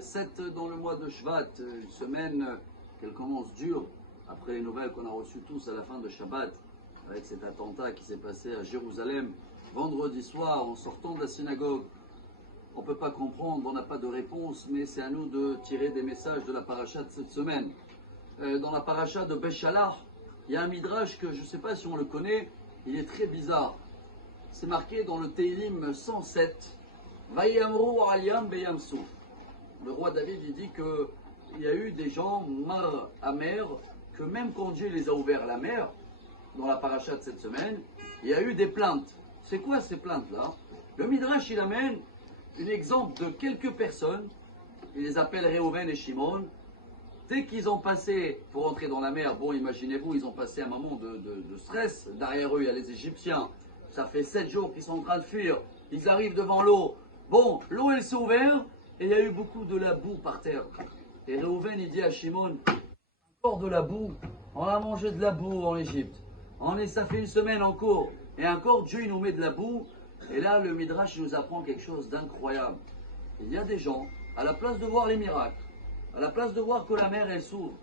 7 dans le mois de Shvat, une semaine qu'elle commence dure, après les nouvelles qu'on a reçues tous à la fin de Shabbat, avec cet attentat qui s'est passé à Jérusalem, vendredi soir en sortant de la synagogue. On ne peut pas comprendre, on n'a pas de réponse, mais c'est à nous de tirer des messages de la paracha de cette semaine. Dans la paracha de Béchalach, il y a un midrash que je ne sais pas si on le connaît, il est très bizarre. C'est marqué dans le Teilim 107, Vayamru aliyam beyamsu. Le roi David il dit qu'il y a eu des gens mar amers, que même quand Dieu les a ouverts la mer, dans la paracha de cette semaine, il y a eu des plaintes. C'est quoi ces plaintes-là? Le midrash il amène un exemple de quelques personnes, il les appelle Réhouven et Shimon. Dès qu'ils ont passé pour entrer dans la mer, bon imaginez-vous, ils ont passé un moment de stress. Derrière eux, il y a les Égyptiens. Ça fait 7 jours qu'ils sont en train de fuir. Ils arrivent devant l'eau. Bon, l'eau elle s'est ouverte et il y a eu beaucoup de la boue par terre. Et Réhouven il dit à Shimon, encore de la boue. On a mangé de la boue en Égypte. Ça fait une semaine en cours. Et encore Dieu il nous met de la boue. Et là le Midrash nous apprend quelque chose d'incroyable. Il y a des gens, à la place de voir les miracles, à la place de voir que la mer elle s'ouvre,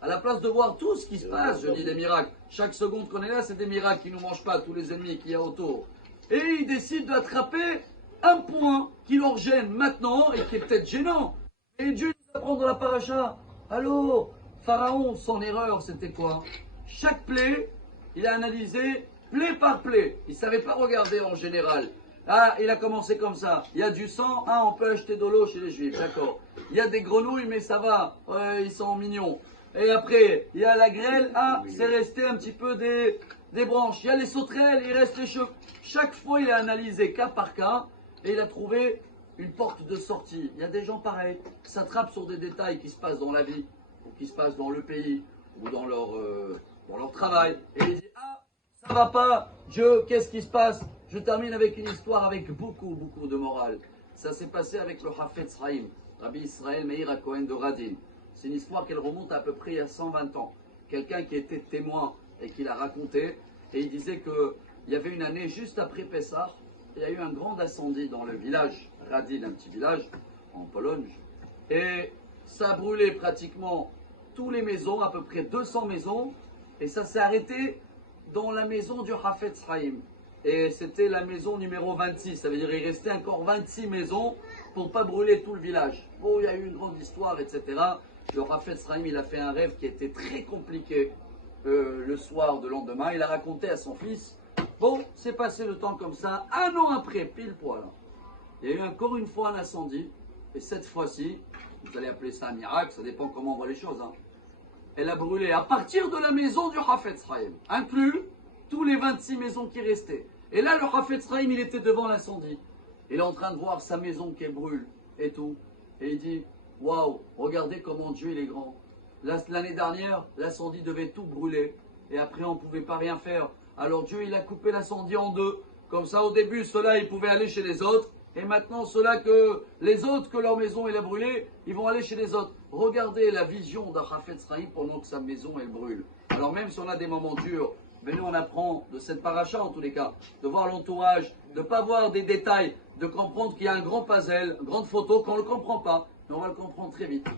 à la place de voir tout ce qui se passe, je dis des miracles, chaque seconde qu'on est là c'est des miracles qui ne nous mangent pas, tous les ennemis qu'il y a autour. Et ils décident d'attraper un point qui leur gêne maintenant et qui est peut-être gênant. Et Dieu nous apprend dans la paracha, allô, Pharaon, son erreur c'était quoi? Chaque plaie, il a analysé plaie par plaie. Il ne savait pas regarder en général. Ah, il a commencé comme ça. Il y a du sang, ah, on peut acheter de l'eau chez les juifs, d'accord. Il y a des grenouilles, mais ça va, ils sont mignons. Et après, il y a la grêle, ah, c'est resté un petit peu des branches. Il y a les sauterelles, il reste les cheveux. Chaque fois, il a analysé cas par cas et il a trouvé une porte de sortie. Il y a des gens pareils qui s'attrapent sur des détails qui se passent dans la vie, ou qui se passent dans le pays, ou dans leur travail. Et il dit, ah, ça va pas, Dieu, qu'est-ce qui se passe? Je termine avec une histoire avec beaucoup de morale. Ça s'est passé avec le Hafetz Chaim, Rabbi Israël Meir HaKohen de Radin. C'est une histoire qui remonte à peu près il y a 120 ans. Quelqu'un qui était témoin et qui l'a raconté, et il disait qu'il y avait une année juste après Pessah, il y a eu un grand incendie dans le village, Radin, un petit village en Pologne, et ça a brûlé pratiquement toutes les maisons, à peu près 200 maisons, et ça s'est arrêté dans la maison du Hafetz Chaim. Et c'était la maison numéro 26, ça veut dire qu'il restait encore 26 maisons pour ne pas brûler tout le village. Bon, il y a eu une grande histoire, etc. Le Hafetz Chaim, il a fait un rêve qui était très compliqué le soir de lendemain. Il a raconté à son fils, bon, c'est passé le temps comme ça, un an après, pile poil. Il y a eu encore une fois un incendie, et cette fois-ci, vous allez appeler ça un miracle, ça dépend comment on voit les choses. Elle a brûlé à partir de la maison du Hafetz Chaim, inclus tous les 26 maisons qui restaient. Et là, le Hafetz Chaim, il était devant l'incendie. Il est en train de voir sa maison qui brûle et tout. Et il dit, waouh, regardez comment Dieu il est grand. L'année dernière, l'incendie devait tout brûler. Et après, on ne pouvait pas rien faire. Alors Dieu, il a coupé l'incendie en deux. Comme ça, au début, ceux-là, ils pouvaient aller chez les autres. Et maintenant, ceux-là les autres, que leur maison elle a brûlé, ils vont aller chez les autres. Regardez la vision d'un Hafetz Chaim pendant que sa maison elle brûle. Alors même si on a des moments durs, mais nous on apprend de cette paracha en tous les cas, de voir l'entourage, de ne pas voir des détails, de comprendre qu'il y a un grand puzzle, une grande photo qu'on ne le comprend pas, mais on va le comprendre très vite.